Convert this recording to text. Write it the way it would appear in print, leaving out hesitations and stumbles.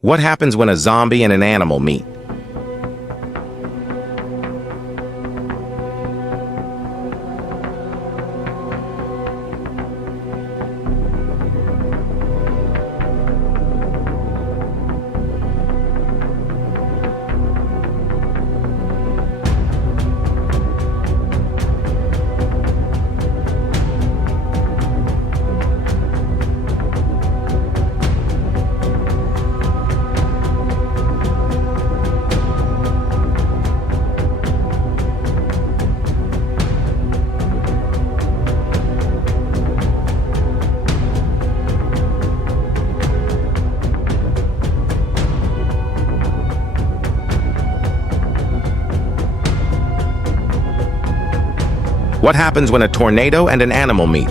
What happens when a zombie and an animal meet? What happens when a tornado and an animal meet?